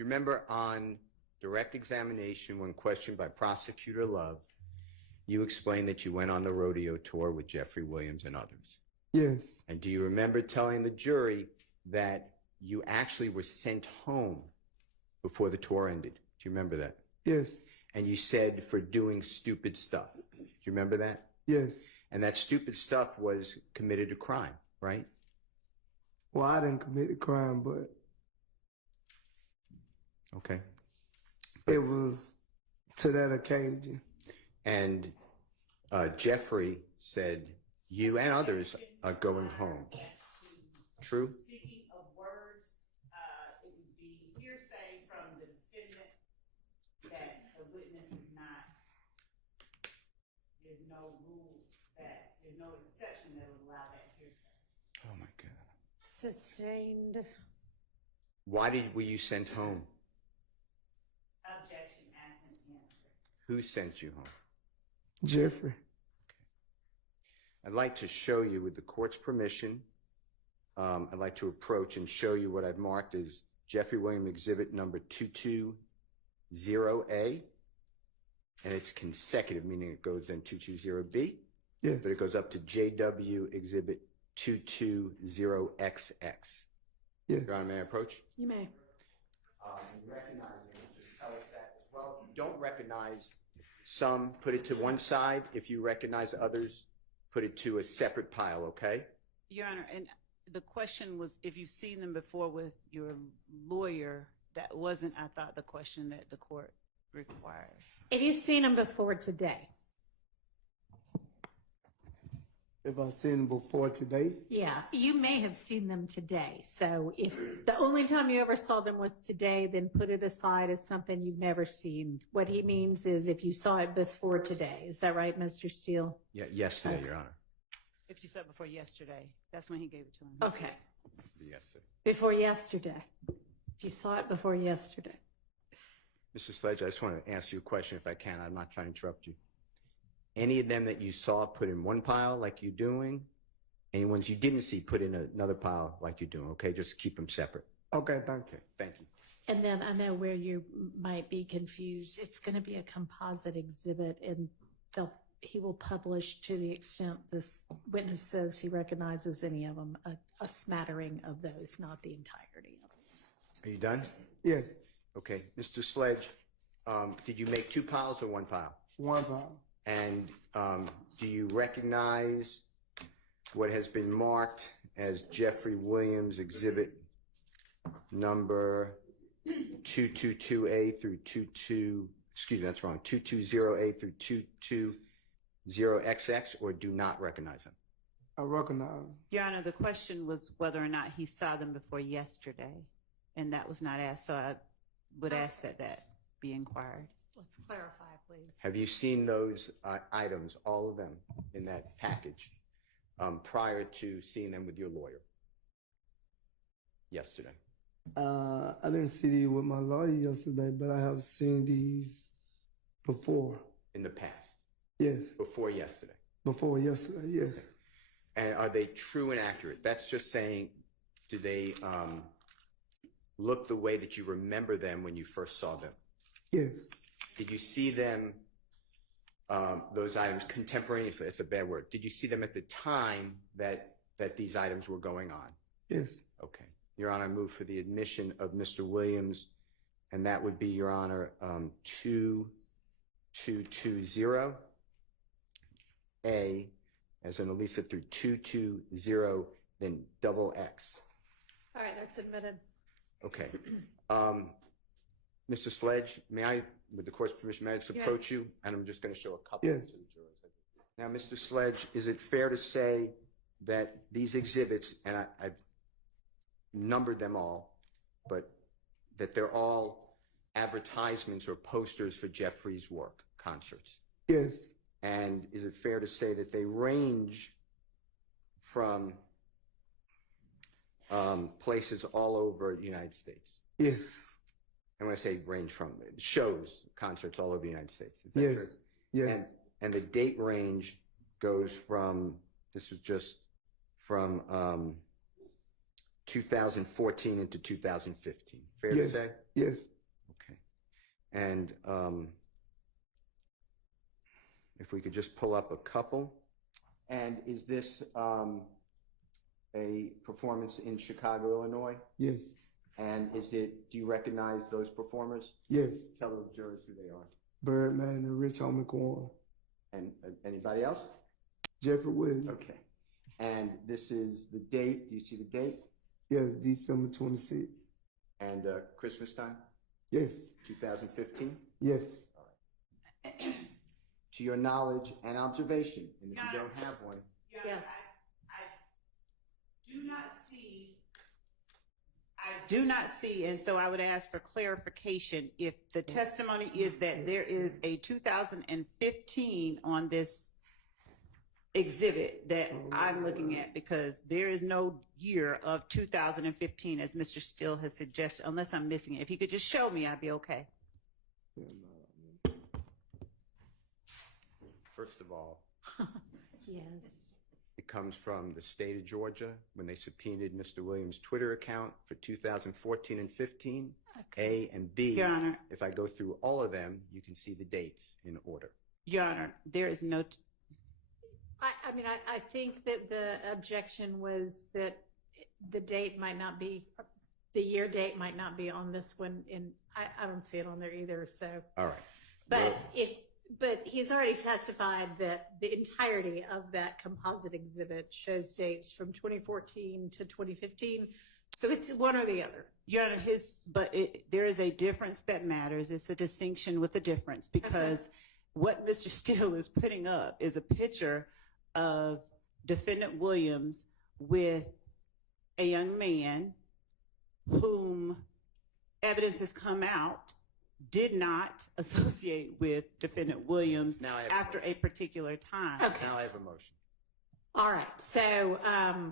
you remember on direct examination when questioned by Prosecutor Love, you explained that you went on the rodeo tour with Jeffery Williams and others? Yes. And do you remember telling the jury that you actually were sent home before the tour ended? Do you remember that? Yes. And you said for doing stupid stuff. Do you remember that? Yes. And that stupid stuff was committed a crime, right? Well, I didn't commit a crime, but okay. It was to that occasion. And Jeffery said you and others are going home. True? Speaking of words, it would be hearsay from the defendant that the witness is not, there's no rule that, there's no exception that would allow that hearsay. Oh my God. Sustained. Why were you sent home? Objection, asked and answered. Who sent you home? Jeffery. I'd like to show you, with the court's permission, I'd like to approach and show you what I've marked as Jeffery Williams exhibit number 220A. And it's consecutive, meaning it goes then 220B. Yes. But it goes up to JW exhibit 220XX. Yes. Your Honor, may I approach? You may. And recognizing, just tell us that as well. If you don't recognize some, put it to one side. If you recognize others, put it to a separate pile, okay? Your Honor, and the question was if you've seen them before with your lawyer. That wasn't, I thought, the question that the court required. If you've seen them before today. If I've seen them before today? Yeah, you may have seen them today. So if the only time you ever saw them was today, then put it aside as something you've never seen. What he means is if you saw it before today. Is that right, Mr. Steele? Yeah, yesterday, Okay. Your Honor. If you said before yesterday, that's when he gave it to him. Okay. Yesterday. Before yesterday. If you saw it before yesterday. Mr. Sledge, I just want to ask you a question if I can. I'm not trying to interrupt you. Any of them that you saw put in one pile like you're doing? Any ones you didn't see put in another pile like you're doing, okay? Just keep them separate. Okay, thank you. Okay, thank you. And then I know where you might be confused. It's going to be a composite exhibit, and he will publish, to the extent this witness says he recognizes any of them, a smattering of those, not the entirety of them. Are you done? Yes. Okay. Mr. Sledge, did you make two piles or one pile? One pile. And do you recognize what has been marked as Jeffery Williams exhibit number 222A through 220A through 220XX, or do not recognize them? I recognize. Your Honor, the question was whether or not he saw them before yesterday, and that was not asked. So I would ask that that be inquired. Let's clarify, please. Have you seen those items, all of them, in that package prior to seeing them with your lawyer yesterday? I didn't see these with my lawyer yesterday, but I have seen these before. In the past? Yes. Before yesterday? Before yesterday, yes. And are they true and accurate? That's just saying, do they look the way that you remember them when you first saw them? Yes. Did you see them, those items, contemporaneously? It's a bad word. Did you see them at the time that these items were going on? Yes. Okay. Your Honor, I move for the admission of Mr. Williams, and that would be, Your Honor, 2220A, as in Elisa, through 220, then double X. All right, that's admitted. Okay. Mr. Sledge, may I, with the court's permission, may I just approach you? And I'm just going to show a couple Yes. to the jurors. Now, Mr. Sledge, is it fair to say that these exhibits, and I've numbered them all, but that they're all advertisements or posters for Jeffrey's work, concerts? Yes. And is it fair to say that they range from places all over the United States? Yes. And when I say range from, shows, concerts all over the United States. Is that Yes. true? Yes. And the date range goes from, this is just from 2014 into 2015. Fair to Yes. say? Yes. Okay. And if we could just pull up a couple. And is this a performance in Chicago, Illinois? Yes. And do you recognize those performers? Yes. Tell the jurors who they are. Birdman and Rich Homie Quan. And anybody else? Jeffery Williams. Okay. And this is the date. Do you see the date? Yes, December 26th. And Christmas time? Yes. 2015? Yes. To your knowledge and observation, and if you don't have one, Yes. I do not see, and so I would ask for clarification. If the testimony is that there is a 2015 on this exhibit that I'm looking at, because there is no year of 2015 as Mr. Steele has suggested, unless I'm missing it. If you could just show me, I'd be okay. first of all, Yes. it comes from the state of Georgia when they subpoenaed Mr. Williams' Twitter account for 2014 and 15, Okay. A and B. Your Honor. If I go through all of them, you can see the dates in order. Your Honor, there is no, I mean, I think that the objection was that the date might not be, the year date might not be on this one, and I don't see it on there either, so. All right. But but he's already testified that the entirety of that composite exhibit shows dates from 2014 to 2015, so it's one or the other. Your Honor, there is a difference that matters. It's a distinction with a difference, because what Mr. Steele is putting up is a picture of Defendant Williams with a young man whom evidence has come out did not associate with Defendant Williams Now I have after a particular time. Okay. Now I have a motion. All right, so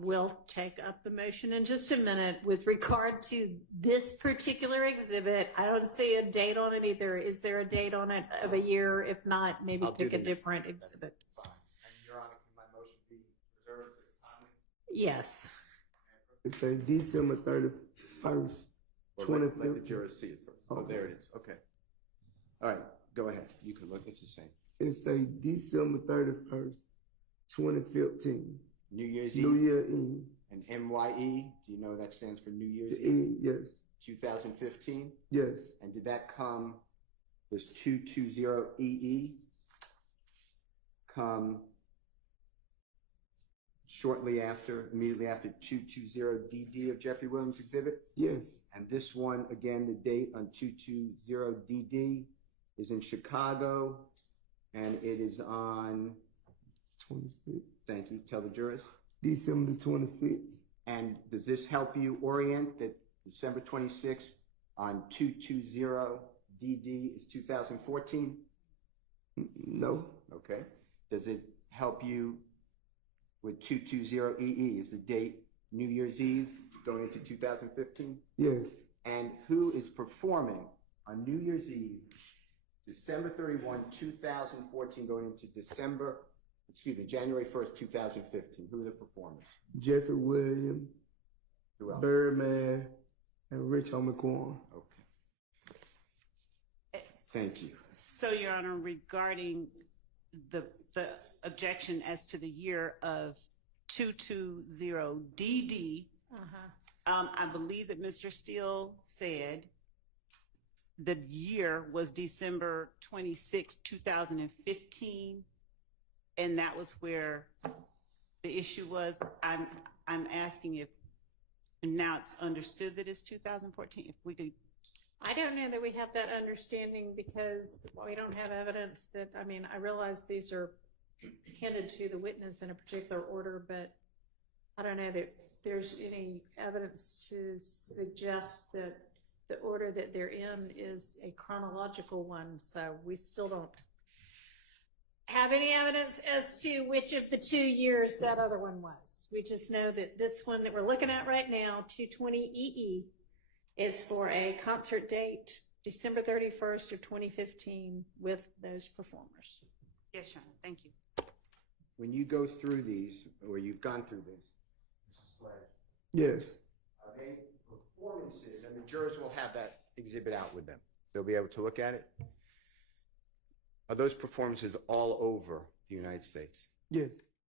we'll take up the motion in just a minute. With regard to this particular exhibit, I don't see a date on it either. Is there a date on it of a year? If not, maybe I'll do pick a the- different That's exhibit. fine. And Your Honor, can my motion be reserved as timely? Yes. It says December 31st, Or let the 2015. jurors see it first. Oh, Okay. there it is. Okay. All right, go ahead. You can look. It's the same. It say December 31st, 2015. New Year's New Eve Year Eve. and MYE. Do you know that stands for New Year's The Eve? E, yes. 2015. Yes. And did that come, this 220EE come shortly after, immediately after 220DD of Jeffery Williams' exhibit? Yes. And this one, again, the date on 220DD is in Chicago, and it is on, 26th. thank you, tell the jurors. December 26th. And does this help you orient that December 26th on 220DD is 2014? No. Okay. Does it help you with 220EE? Is the date New Year's Eve going into 2015? Yes. And who is performing on New Year's Eve, December 31, 2014, going into January 1st, 2015? Who are the performers? Jeffery Williams, Who else? Birdman, and Rich Homie Quan. Okay. Thank you. So, Your Honor, regarding the objection as to the year of 220DD, I believe that Mr. Steele said the year was December 26, 2015, and that was where the issue was. I'm asking if now it's understood that it's 2014. If we could. I don't know that we have that understanding because we don't have evidence that, I mean, I realize these are handed to the witness in a particular order, but I don't know that there's any evidence to suggest that the order that they're in is a chronological one. So we still don't have any evidence as to which of the 2 years that other one was. We just know that this one that we're looking at right now, 220EE, is for a concert date, December 31st of 2015, with those performers. Yes, Your Honor. Thank you. When you go through these, or you've gone through this, Mrs. Sledge, Yes. Are they performances, and the jurors will have that exhibit out with them. They'll be able to look at it. Are those performances all over the United States? Yes.